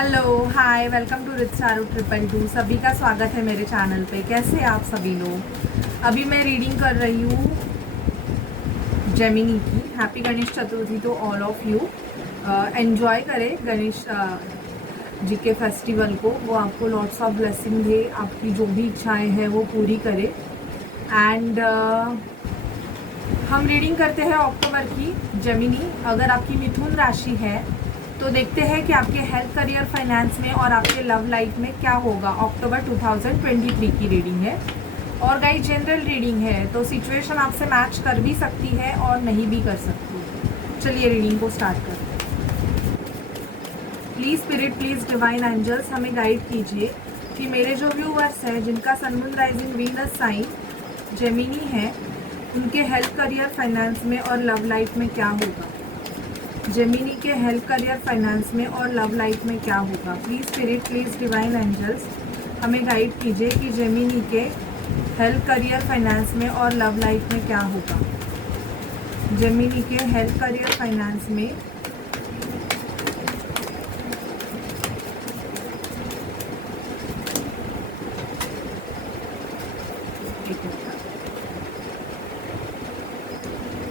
Hello hi welcome to rich Charu 222। सभी का स्वागत है मेरे चैनल पे। कैसे हैं आप सभी लोग। अभी मैं रीडिंग कर रही हूँ जेमिनी की। Happy Ganesh Chaturthi to all of you. Enjoy करें गणेश जी के फेस्टिवल को। वो आपको लॉट्स ऑफ ब्लेसिंग दे, आपकी जो भी इच्छाएं हैं वो पूरी करे। एंड हम रीडिंग करते हैं अक्टूबर की जेमिनी। अगर आपकी मिथुन राशि है तो देखते हैं कि आपके हेल्थ, करियर, फाइनेंस में और आपके लव लाइफ में क्या होगा। अक्टूबर 2023 की रीडिंग है और गाइस जनरल रीडिंग है, तो सिचुएशन आपसे मैच कर भी सकती है और नहीं भी कर सकती। चलिए रीडिंग को स्टार्ट करते हैं। Please spirit, please divine angels हमें गाइड कीजिए कि मेरे जो व्यूवर्स हैं जिनका sun moon rising Venus sign Gemini है, उनके हेल्थ, करियर, फाइनेंस में और लव लाइफ में क्या होगा। जेमिनी के हेल्थ, करियर, फाइनेंस में और लव लाइफ में क्या होगा। Please spirit, please divine angels हमें गाइड कीजिए कि जेमिनी के हेल्थ, करियर, फाइनेंस में और लव लाइफ में क्या होगा। जेमिनी के हेल्थ, करियर, फाइनेंस में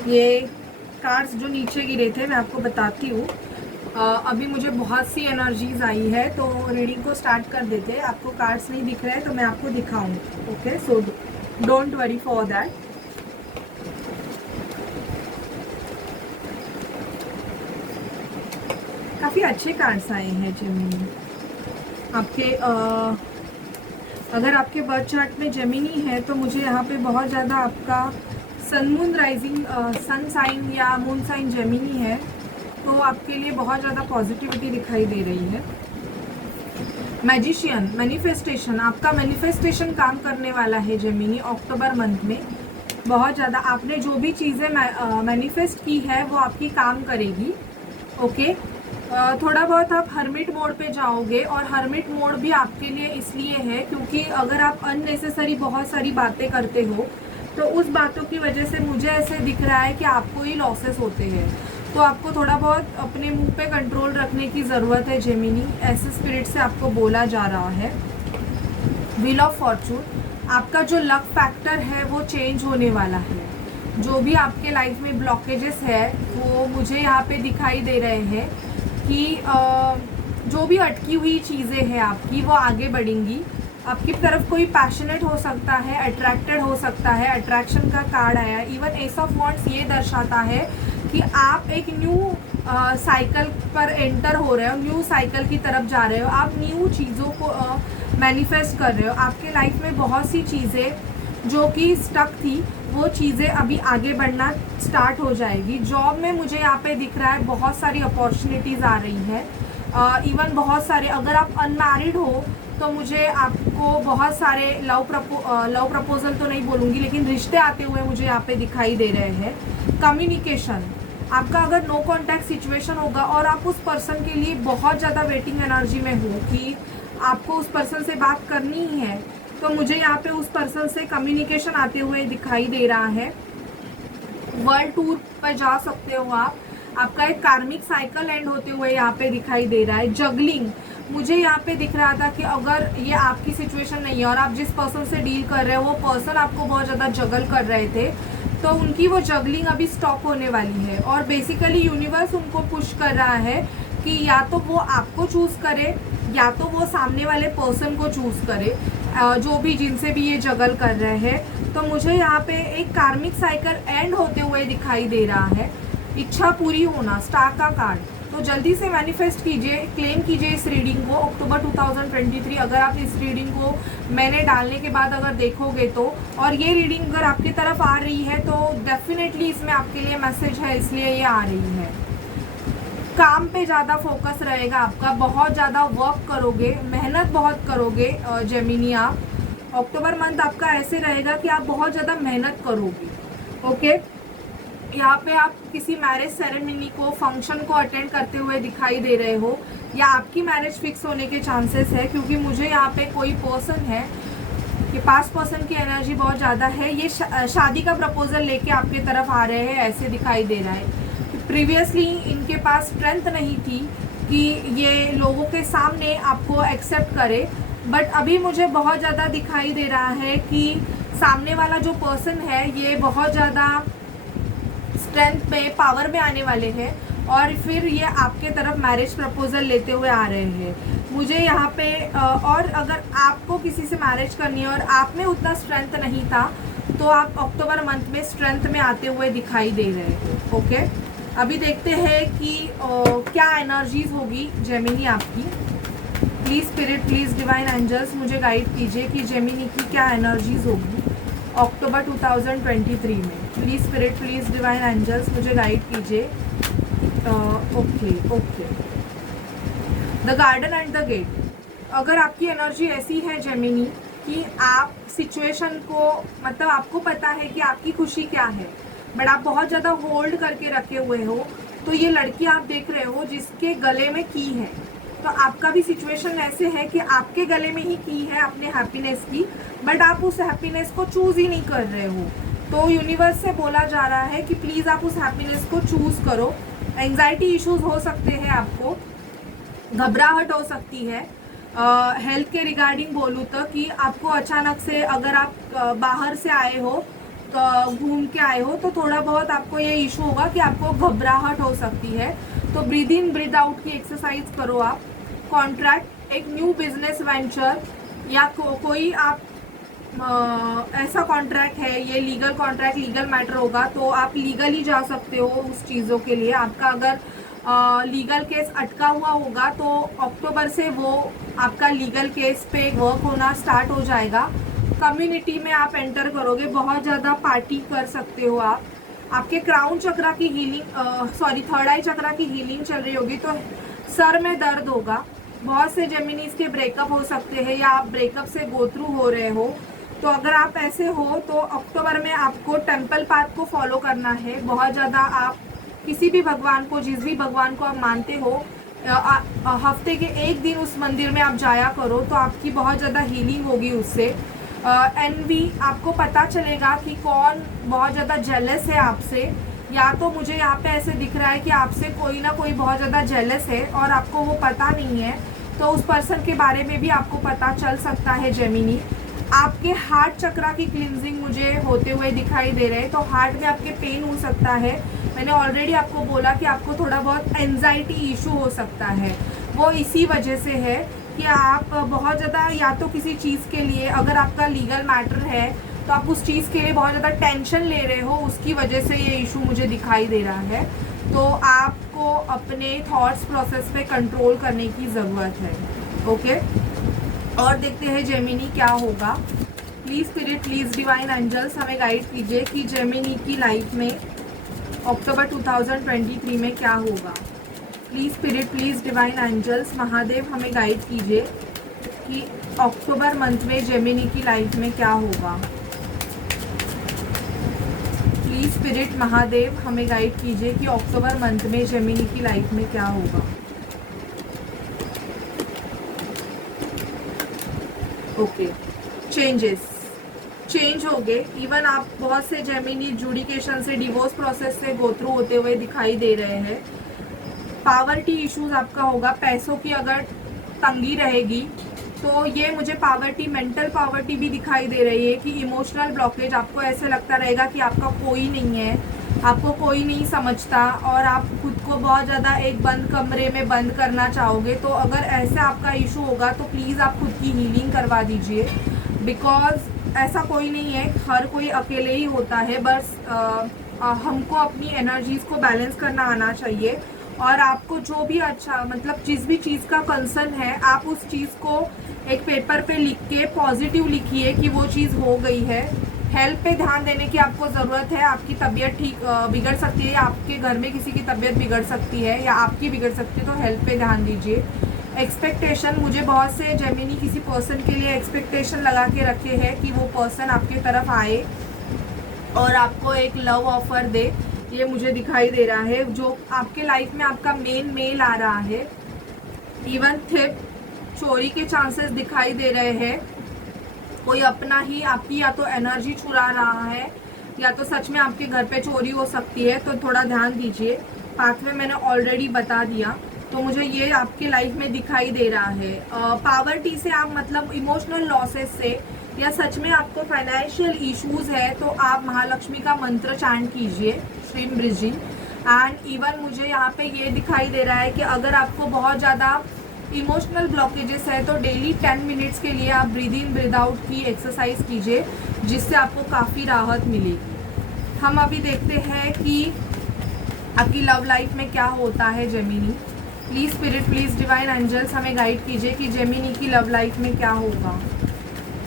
ये कार्ड्स जो नीचे गिरे थे मैं आपको बताती हूँ। अभी मुझे बहुत सी एनर्जीज आई है, तो रीडिंग को स्टार्ट कर देते हैं। आपको कार्ड्स नहीं दिख रहे हैं तो मैं आपको दिखाऊंगी। Okay, so don't worry for that. काफ़ी अच्छे कार्ड्स आए हैं जेमिनी आपके। अगर आपके बर्थ चार्ट में जेमिनी है तो मुझे यहाँ पे बहुत ज़्यादा आपका sun moon rising sun sign या मून साइन जेमिनी है, तो आपके लिए बहुत ज़्यादा पॉजिटिविटी दिखाई दे रही है। मैजिशियन, मैनिफेस्टेशन, आपका मैनिफेस्टेशन काम करने वाला है जेमिनी अक्टूबर मंथ में। बहुत ज़्यादा आपने जो भी चीज़ें मैनिफेस्ट की है वो आपकी काम करेगी। ओके, थोड़ा बहुत आप हर्मिट मोड पे जाओगे, और हर्मिट मोड भी आपके लिए इसलिए है क्योंकि अगर आप अननेसेसरी बहुत सारी बातें करते हो तो उस बातों की वजह से मुझे ऐसे दिख रहा है कि आपको ही लॉसेस होते हैं। तो आपको थोड़ा बहुत अपने मुंह पे कंट्रोल रखने की ज़रूरत है जेमिनी, ऐसे स्पिरिट से आपको बोला जा रहा है। व्हील ऑफ फॉर्चून, आपका जो लक फैक्टर है वो चेंज होने वाला है। जो भी आपके लाइफ में ब्लॉकेजेस है वो मुझे यहाँ पे दिखाई दे रहे हैं कि जो भी अटकी हुई चीज़ें हैं आपकी वो आगे बढ़ेंगी। आपकी तरफ कोई पैशनेट हो सकता है, अट्रैक्टेड हो सकता है। अट्रैक्शन का कार्ड आया। इवन एस ऑफ वॉन्ड्स ये दर्शाता है कि आप एक न्यू साइकिल पर एंटर हो रहे हो, न्यू साइकिल की तरफ जा रहे हो। आप न्यू चीज़ों को मैनिफेस्ट कर रहे हो। आपके लाइफ में बहुत सी चीज़ें जो कि स्टक थी वो चीज़ें अभी आगे बढ़ना स्टार्ट हो जाएगी। जॉब में मुझे यहाँ पे दिख रहा है बहुत सारी अपॉर्चुनिटीज़ आ रही हैं। इवन बहुत सारे, अगर आप अनमैरिड हो तो मुझे आपको बहुत सारे लव प्रपोजल तो नहीं बोलूँगी, लेकिन रिश्ते आते हुए मुझे यहाँ पे दिखाई दे रहे हैं। कम्युनिकेशन, आपका अगर नो कॉन्टैक्ट सिचुएशन होगा और आप उस पर्सन के लिए बहुत ज़्यादा वेटिंग एनर्जी में हो कि आपको उस पर्सन से बात करनी ही है, तो मुझे यहाँ पे उस पर्सन से कम्युनिकेशन आते हुए दिखाई दे रहा है। वर्ल्ड टूर पर जा सकते हो आप। आपका एक कार्मिक साइकिल एंड होते हुए यहाँ पे दिखाई दे रहा है। जगलिंग, मुझे यहाँ पे दिख रहा था कि अगर ये आपकी सिचुएशन नहीं है और आप जिस पर्सन से डील कर रहे हो वो पर्सन आपको बहुत ज़्यादा जगल कर रहे थे, तो उनकी वो जगलिंग अभी स्टॉप होने वाली है। और बेसिकली यूनिवर्स उनको पुश कर रहा है कि या तो वो आपको चूज़ करे या तो वो सामने वाले पर्सन को चूज़ करे, जो भी जिनसे भी ये जगल कर रहे हैं। तो मुझे यहाँ पे एक कार्मिक साइकिल एंड होते हुए दिखाई दे रहा है। इच्छा पूरी होना, स्टार का कार्ड। तो जल्दी से मैनिफेस्ट कीजिए, क्लेम कीजिए इस रीडिंग को अक्टूबर 2023। अगर आप इस रीडिंग को मैंने डालने के बाद अगर देखोगे तो, और ये रीडिंग अगर आपकी तरफ आ रही है तो डेफिनेटली इसमें आपके लिए मैसेज है, इसलिए ये आ रही है। काम पे ज़्यादा फोकस रहेगा आपका, बहुत ज़्यादा वर्क करोगे, मेहनत बहुत करोगे जेमिनी। आप अक्टूबर मंथ आपका ऐसे रहेगा कि आप बहुत ज़्यादा मेहनत करोगे। ओके, यहाँ पे आप किसी मैरिज सेरेमनी को, फंक्शन को अटेंड करते हुए दिखाई दे रहे हो, या आपकी मैरिज फिक्स होने के चांसेस है, क्योंकि मुझे यहाँ पे कोई पर्सन है कि पास पर्सन की एनर्जी बहुत ज़्यादा है। ये शादी का प्रपोजल लेके आपके तरफ आ रहे हैं, ऐसे दिखाई दे रहा है। प्रीवियसली इनके पास स्ट्रेंथ नहीं थी कि ये लोगों के सामने आपको एक्सेप्ट करे। बट अभी मुझे बहुत ज़्यादा दिखाई दे रहा है कि सामने वाला जो पर्सन है ये बहुत ज़्यादा स्ट्रेंथ में, पावर में आने वाले हैं और फिर ये आपके तरफ मैरिज प्रपोजल लेते हुए आ रहे हैं। मुझे यहाँ पे और अगर आपको किसी से मैरिज करनी है और आप में उतना स्ट्रेंथ नहीं था तो आप अक्टूबर मंथ में स्ट्रेंथ में आते हुए दिखाई दे रहे हो। ओके, अभी देखते हैं कि क्या एनर्जीज होगी जेमिनी आपकी। Please spirit, please divine angels मुझे गाइड कीजिए कि जेमिनी की क्या एनर्जीज होगी अक्टूबर 2023 में। Please spirit, please divine angels मुझे गाइड कीजिए। Okay, the garden and the gate. अगर आपकी एनर्जी ऐसी है जेमिनी कि आप सिचुएशन को, मतलब आपको पता है कि आपकी खुशी क्या है बट आप बहुत ज़्यादा होल्ड करके रखे हुए हो, तो ये लड़की आप देख रहे हो जिसके गले में की है, तो आपका भी सिचुएशन ऐसे है कि आपके गले में ही की है अपने हैप्पीनेस की, बट आप उस हैप्पीनेस को चूज़ ही नहीं कर रहे हो। तो यूनिवर्स से बोला जा रहा है कि प्लीज़ आप उस हैप्पीनेस को चूज़ करो। एंग्जाइटी इश्यूज हो सकते हैं, आपको घबराहट हो सकती है। हेल्थ के रिगार्डिंग बोलूँ तो कि आपको अचानक से अगर आप बाहर से आए हो, घूम के आए हो, तो थोड़ा बहुत आपको ये इशू होगा कि आपको घबराहट हो सकती है। तो ब्रीद इन ब्रीद आउट की एक्सरसाइज करो आप। कॉन्ट्रैक्ट, एक न्यू बिजनेस वेंचर या कोई आप ऐसा कॉन्ट्रैक्ट है, ये लीगल कॉन्ट्रैक्ट, लीगल मैटर होगा तो आप लीगली जा सकते हो उस चीज़ों के लिए। आपका अगर लीगल केस अटका हुआ होगा तो अक्टूबर से वो आपका लीगल केस पे वर्क होना स्टार्ट हो जाएगा। कम्युनिटी में आप एंटर करोगे, बहुत ज़्यादा पार्टी कर सकते हो आप। आपके क्राउन चक्रा की हीलिंग, थर्ड आई चक्रा की हीलिंग चल रही होगी, तो सर में दर्द होगा। बहुत से जेमिनीज के ब्रेकअप हो सकते हैं या आप ब्रेकअप से गो थ्रू हो रहे हो। तो अगर आप ऐसे हो तो अक्टूबर में आपको टेम्पल पाथ को फॉलो करना है। बहुत ज़्यादा आप किसी भी भगवान को, जिस भी भगवान को आप मानते हो, हफ्ते के एक दिन उस मंदिर में आप जाया करो तो आपकी बहुत ज़्यादा हीलिंग होगी उससे। एनवी, आपको पता चलेगा कि कौन बहुत ज़्यादा जेलस है आपसे, या तो मुझे यहाँ पे ऐसे दिख रहा है कि आपसे कोई ना कोई बहुत ज़्यादा जेलस है और आपको वो पता नहीं है, तो उस पर्सन के बारे में भी आपको पता चल सकता है जेमिनी। आपके हार्ट चक्रा की क्लिनजिंग मुझे होते हुए दिखाई दे रहे हैं, तो हार्ट में आपके पेन हो सकता है। मैंने ऑलरेडी आपको बोला कि आपको थोड़ा बहुत एंजाइटी इशू हो सकता है, वो इसी वजह से है कि आप बहुत ज़्यादा, या तो किसी चीज़ के लिए, अगर आपका लीगल मैटर है तो आप उस चीज़ के लिए बहुत ज़्यादा टेंशन ले रहे हो, उसकी वजह से ये इशू मुझे दिखाई दे रहा है। तो आपको अपने थॉट्स प्रोसेस पे कंट्रोल करने की ज़रूरत है। ओके, और देखते हैं जेमिनी क्या होगा। Please spirit, please divine angels हमें गाइड कीजिए कि जेमिनी की लाइफ में अक्टूबर 2023 में क्या होगा। Please spirit, please divine angels Mahadev हमें गाइड कीजिए कि अक्टूबर मंथ में जेमिनी की लाइफ में क्या होगा। प्लीज़ स्पिरिट महादेव हमें गाइड कीजिए कि अक्टूबर मंथ में जेमिनी की लाइफ में क्या होगा। ओके, चेंज हो गए। इवन आप बहुत से जेमिनी जुडिकेशन से, डिवोर्स प्रोसेस से गो थ्रू होते हुए दिखाई दे रहे हैं। पावर्टी इश्यूज आपका होगा, पैसों की अगर तंगी रहेगी तो ये मुझे पावर्टी, मेंटल पावर्टी भी दिखाई दे रही है कि इमोशनल ब्लॉकेज, आपको ऐसे लगता रहेगा कि आपका कोई नहीं है, आपको कोई नहीं समझता और आप खुद को बहुत ज़्यादा एक बंद कमरे में बंद करना चाहोगे। तो अगर ऐसा आपका इशू होगा तो प्लीज़ आप खुद की हीलिंग करवा दीजिए, बिकॉज ऐसा कोई नहीं है, हर कोई अकेले ही होता है। बस हमको अपनी एनर्जीज़ को बैलेंस करना आना चाहिए और आपको जो भी अच्छा, मतलब जिस भी चीज़ का कंसर्न है, आप उस चीज़ को एक पेपर पे लिख के पॉजिटिव लिखिए कि वो चीज़ हो गई है। हेल्थ पे ध्यान देने की आपको ज़रूरत है। आपकी तबीयत बिगड़ सकती है, या आपके घर में किसी की तबीयत बिगड़ सकती है या आपकी बिगड़ सकती है, तो हेल्थ पे ध्यान दीजिए। एक्सपेक्टेशन, मुझे बहुत से जेमिनी किसी पर्सन के लिए एक्सपेक्टेशन लगा के रखे हैं कि वो पर्सन आपकी तरफ आए और आपको एक लव ऑफर दे, ये मुझे दिखाई दे रहा है। जो आपके लाइफ में आपका मेन मेल आ रहा है। इवन थिप, चोरी के चांसेस दिखाई दे रहे हैं। कोई अपना ही आपकी या तो एनर्जी चुरा रहा है या तो सच में आपके घर पे चोरी हो सकती है, तो थोड़ा ध्यान दीजिए। पाथवे मैंने ऑलरेडी बता दिया। तो मुझे ये आपके लाइफ में दिखाई दे रहा है। पावर्टी से आप मतलब इमोशनल लॉसेस से, या सच में आपको फाइनेंशियल इश्यूज है, तो आप महालक्ष्मी का मंत्र चैंट कीजिए, श्रीम ब्रिजिंग। एंड इवन मुझे यहाँ पे ये दिखाई दे रहा है कि अगर आपको बहुत ज़्यादा इमोशनल ब्लॉकेजेस है तो डेली 10 मिनट्स के लिए आप ब्रीद इन ब्रीद आउट की एक्सरसाइज कीजिए, जिससे आपको काफ़ी राहत मिलेगी। हम अभी देखते हैं कि आपकी लव लाइफ में क्या होता है Gemini. Please spirit, please divine angels हमें गाइड कीजिए कि जेमिनी की लव लाइफ में क्या होगा।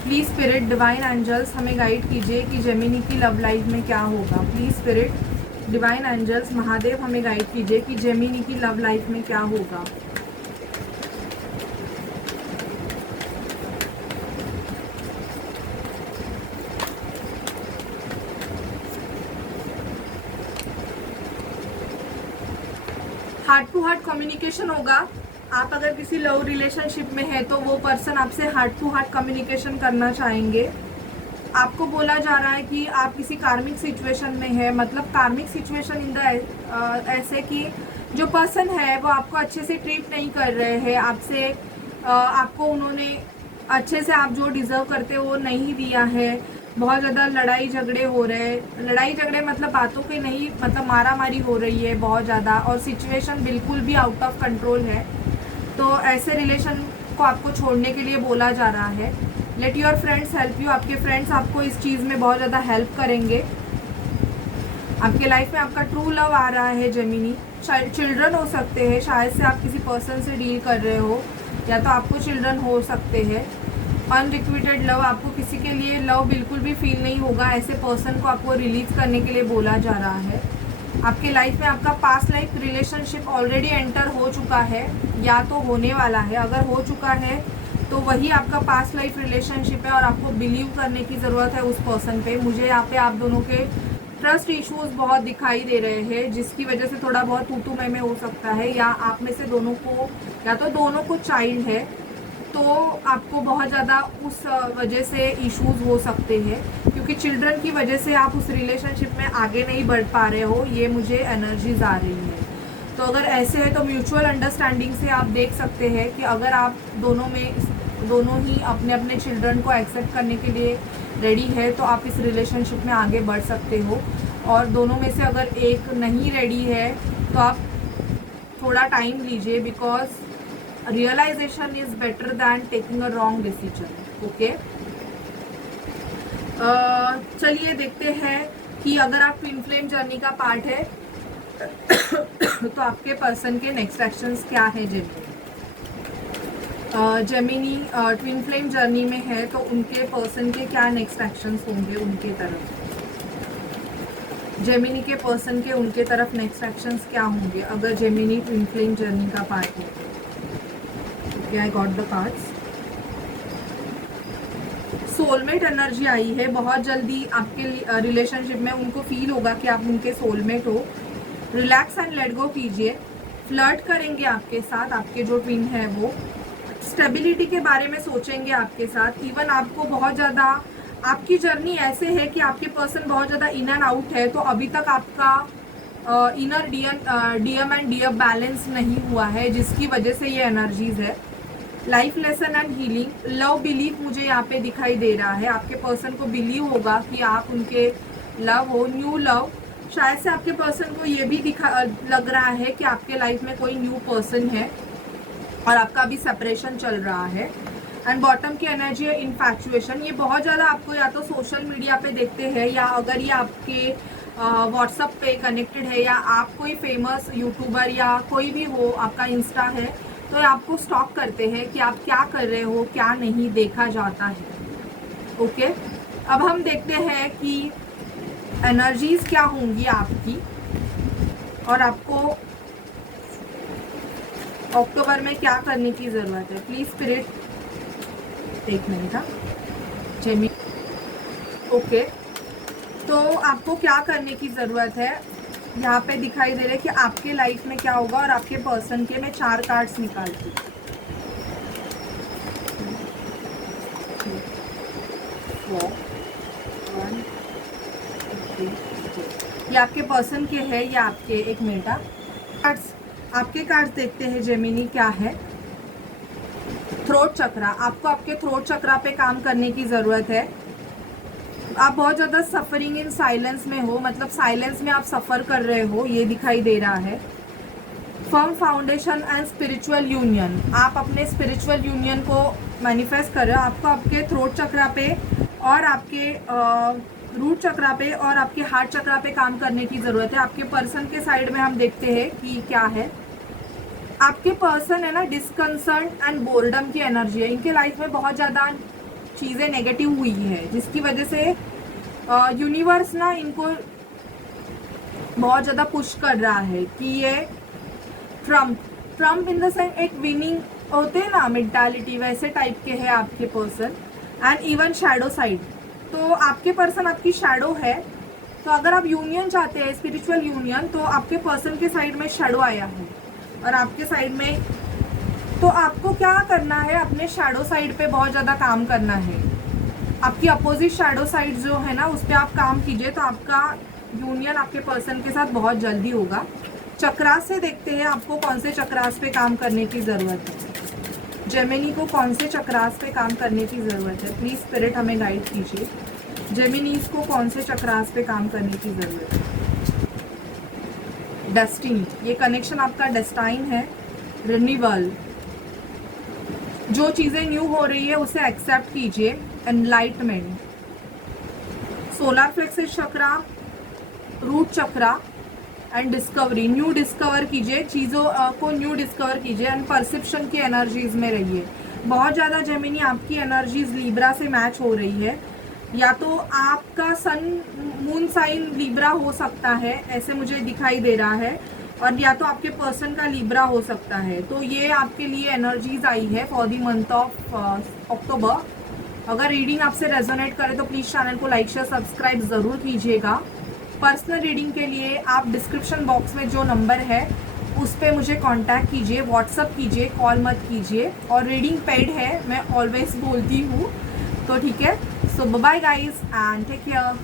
प्लीज़ स्पिरिट डिवाइन एंजल्स हमें गाइड कीजिए कि जेमिनी की लव लाइफ में क्या होगा। Please spirit divine angels Mahadev हमें गाइड कीजिए कि जेमिनी की लव लाइफ में क्या होगा। हार्ट टू हार्ट कम्युनिकेशन होगा। आप अगर किसी लव रिलेशनशिप में है तो वो पर्सन आपसे हार्ट टू हार्ट कम्युनिकेशन करना चाहेंगे। आपको बोला जा रहा है कि आप किसी कार्मिक सिचुएशन में है, मतलब कार्मिक सिचुएशन इन द ऐसे कि जो पर्सन है वो आपको अच्छे से ट्रीट नहीं कर रहे हैं, आपसे आपको उन्होंने अच्छे से आप जो डिज़र्व करते हो वो नहीं दिया है। बहुत ज़्यादा लड़ाई झगड़े हो रहे हैं, लड़ाई झगड़े मतलब बातों के नहीं, मतलब मारा मारी हो रही है बहुत ज़्यादा, और सिचुएशन बिल्कुल भी आउट ऑफ कंट्रोल है। तो ऐसे रिलेशन को आपको छोड़ने के लिए बोला जा रहा है। Let your friends help you. आपके फ्रेंड्स आपको इस चीज़ में बहुत ज़्यादा हेल्प करेंगे। आपके लाइफ में आपका ट्रू लव आ रहा है जेमिनी। चिल्ड्रन हो सकते हैं, शायद से आप किसी पर्सन से डील कर रहे हो, या तो आपको चिल्ड्रन हो सकते हैं। अनरिक्विटेड लव, आपको किसी के लिए लव बिल्कुल भी फील नहीं होगा, ऐसे पर्सन को आपको रिलीज करने के लिए बोला जा रहा है। आपके लाइफ में आपका past life relationship already enter हो चुका है या तो होने वाला है। अगर हो चुका है तो वही आपका पास्ट लाइफ रिलेशनशिप है और आपको बिलीव करने की ज़रूरत है उस पर्सन पे। मुझे यहाँ पे आप दोनों के ट्रस्ट इश्यूज बहुत दिखाई दे रहे हैं, जिसकी वजह से थोड़ा बहुत तू में हो सकता है, या आप में से दोनों को, या तो दोनों को चाइल्ड है तो आपको बहुत ज़्यादा उस वजह से इश्यूज हो सकते हैं, क्योंकि चिल्ड्रन की वजह से आप उस रिलेशनशिप में आगे नहीं बढ़ पा रहे हो। ये मुझे एनर्जीज आ रही है। तो अगर ऐसे है तो म्यूचुअल अंडरस्टैंडिंग से आप देख सकते हैं कि अगर आप दोनों ही अपने अपने चिल्ड्रन को एक्सेप्ट करने के लिए रेडी है तो आप इस रिलेशनशिप में आगे बढ़ सकते हो। और दोनों में से अगर एक नहीं रेडी है तो आप थोड़ा टाइम लीजिए, because realization is better than taking a wrong decision. Okay, चलिए देखते हैं कि अगर आप ट्विन फ्लेम जर्नी का पार्ट है तो आपके पर्सन के नेक्स्ट एक्शंस क्या है। जेमिनी ट्विन फ्लेम जर्नी में है तो उनके पर्सन के क्या नेक्स्ट एक्शंस होंगे उनके तरफ। जेमिनी के पर्सन के उनके तरफ नेक्स्ट एक्शंस क्या होंगे अगर जेमिनी ट्विन फ्लेम जर्नी का पार्ट है। Okay, I got the cards. Soulmate energy आई है। बहुत जल्दी आपके रिलेशनशिप में उनको फील होगा कि आप उनके सोलमेट हो। रिलैक्स एंड लेट गो कीजिए। फ्लर्ट करेंगे आपके साथ, आपके जो ट्विन है वो स्टेबिलिटी के बारे में सोचेंगे आपके साथ। इवन आपको बहुत ज़्यादा, आपकी जर्नी ऐसे है कि आपके पर्सन बहुत ज़्यादा इन एंड आउट है, तो अभी तक आपका inner DM and DF balance नहीं हुआ है, जिसकी वजह से ये एनर्जीज है। Life lesson and healing. Love belief मुझे यहाँ पे दिखाई दे रहा है। आपके पर्सन को बिलीव होगा कि आप उनके लव हो, न्यू लव। शायद से आपके पर्सन को ये भी लग रहा है कि आपके लाइफ में कोई न्यू पर्सन है और आपका अभी सेपरेशन चल रहा है। एंड बॉटम की एनर्जी है इन्फैक्चुएशन। ये बहुत ज़्यादा आपको या तो सोशल मीडिया पे देखते हैं, या अगर ये आपके व्हाट्सएप पे कनेक्टेड है, या आप कोई फेमस यूट्यूबर या कोई भी हो, आपका इंस्टा है, तो ये आपको स्टॉक करते हैं कि आप क्या कर रहे हो, क्या नहीं देखा जाता है। ओके, अब हम देखते हैं कि एनर्जीज क्या होंगी आपकी, और आपको अक्टूबर में क्या करने की ज़रूरत है। प्लीज़ स्पिरिट, एक मिनट। हाँ जेमी, ओके, तो आपको क्या करने की ज़रूरत है यहाँ पे दिखाई दे रहा है कि आपके लाइफ में क्या होगा और आपके पर्सन के। मैं 4 कार्ड्स निकालती हूँ। ये आपके पर्सन के है या आपके, एक मिनट। कार्ड्स आपके कार्ड्स देखते हैं जेमिनी क्या है। थ्रोट चक्रा, आपको आपके थ्रोट चक्रा पे काम करने की ज़रूरत है। आप बहुत ज़्यादा सफरिंग इन साइलेंस में हो, मतलब साइलेंस में आप सफ़र कर रहे हो, ये दिखाई दे रहा है। Firm foundation and spiritual union, आप अपने स्पिरिचुअल यूनियन को मैनिफेस्ट कर रहे हो। आपको आपके थ्रोट चक्रा पे और आपके रूट चक्रा पे और आपके हार्ट चक्रा पे काम करने की ज़रूरत है। आपके पर्सन के साइड में हम देखते हैं कि क्या है। आपके पर्सन है ना, डिस्कंसर्न एंड बोर्डम की एनर्जी है। इनके लाइफ में बहुत ज़्यादा चीज़ें नेगेटिव हुई है, जिसकी वजह से यूनिवर्स ना इनको बहुत ज़्यादा पुश कर रहा है कि ये ट्रम्प इन द सेंस एक विनिंग होते हैं ना मेंटालिटी, वैसे टाइप के है आपके person. And even shadow side, तो आपके पर्सन आपकी शैडो है। तो अगर आप यूनियन चाहते हैं, स्पिरिचुअल यूनियन, तो आपके पर्सन के साइड में शैडो आया है और आपके साइड में, तो आपको क्या करना है, अपने शैडो साइड पे बहुत ज़्यादा काम करना है। आपकी अपोजिट शैडो साइड जो है ना, उस पर आप काम कीजिए, तो आपका यूनियन आपके पर्सन के साथ बहुत जल्दी होगा। चक्रास से देखते हैं आपको कौन से चक्रास पे काम करने की ज़रूरत है। जेमिनी को कौन से चक्रास पे काम करने की ज़रूरत है, प्लीज़ स्पिरिट हमें गाइड कीजिए। जेमिनीज को कौन से चक्रास पे काम करने की ज़रूरत है। डेस्टिनी, ये कनेक्शन आपका डेस्टाइन है। रिन्यूअल, जो चीज़ें न्यू हो रही है उसे एक्सेप्ट कीजिए। Enlightenment, solar plexus chakra, root chakra and discovery, new discover कीजिए, चीज़ों को न्यू डिस्कवर कीजिए एंड परसेप्शन की एनर्जीज में रहिए। बहुत ज़्यादा जेमिनी आपकी एनर्जीज लीब्रा से मैच हो रही है, या तो आपका सन मून साइन लीब्रा हो सकता है, ऐसे मुझे दिखाई दे रहा है, और या तो आपके पर्सन का लीब्रा हो सकता है। तो ये आपके लिए एनर्जीज आई है for the month of October. अगर रीडिंग आपसे रेजोनेट करे तो प्लीज़ चैनल को लाइक शेयर सब्सक्राइब ज़रूर कीजिएगा। पर्सनल रीडिंग के लिए आप डिस्क्रिप्शन बॉक्स में जो नंबर है उस पर मुझे कांटेक्ट कीजिए, व्हाट्सअप कीजिए, कॉल मत कीजिए। और रीडिंग पेड है, मैं ऑलवेज बोलती हूँ, तो ठीक है। So bye guys and take care.